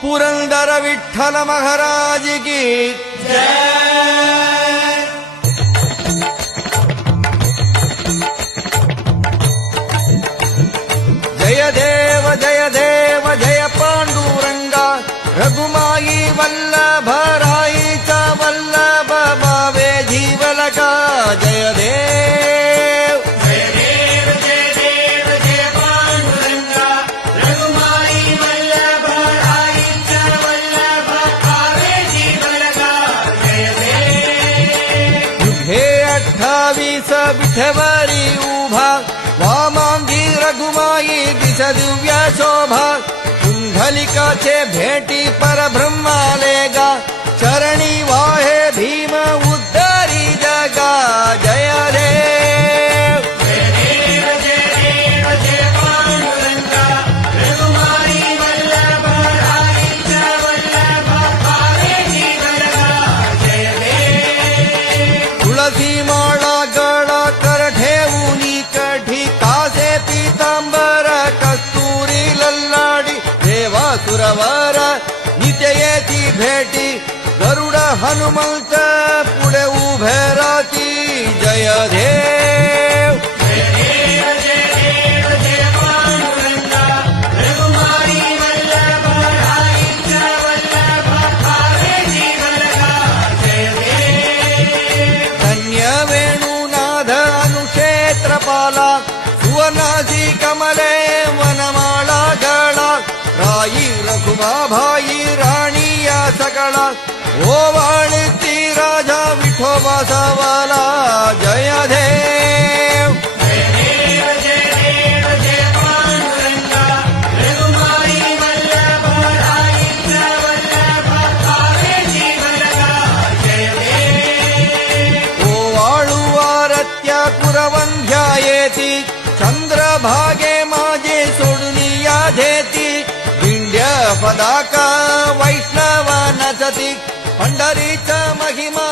पुरंदर विठ्ठल महाराज की जय देव जय देव जय पांडुरंगा रघुमाई वल्लभ राईचा वल्लभ भावे जीवलका जय देव जय देव जय देव जय पांडुरंगा रघुमाई वल्लभ राईचा वल्लभ भावे जीवलका जय देव हे 28 विठेवरी उभा वामांगी रघुमाई दिस दिव्य शोभा कुंडलिकाचे भेटी परब्रह्माले गा चरणी वाहे भीम उद्धारी जगा जय देव जय देव जय देव जय पांडुरंगा रघुमाई वल्लभ राईचा वल्लभ भावे जीवलका जय देव तुळसी माळा गळा कर ठेवूनी कठी कासे पीतांबर कस्तुरी लल्लाडी देवा सुरवर नित्य येती भेटी गरुड हनुमंत पुढे उभे राहती जय देव जय देव जय देव जय पांडुरंगा रघुमाई वल्लभ राईचा वल्लभ भावे जीवलका जय देव धन्य वेणुनाथ अनुक्षेत्रपाला सुवर्णासी कमले वनमाळा गळा राई रघुमाभाई राणीया सकळा ओवाळती राजा विठोबा सवाला जय देव जय देव जय देव जय पांडुरंगा रघुमाई वल्लभ राईचा वल्लभ भावे जीवलका जय देव ओवाळू आरत्या कुरवंध्या येती चंद्रभागे माझे सोडुनिया धेती दिंड्य पदाका वैष्णव नचती पंढरीचा महिमा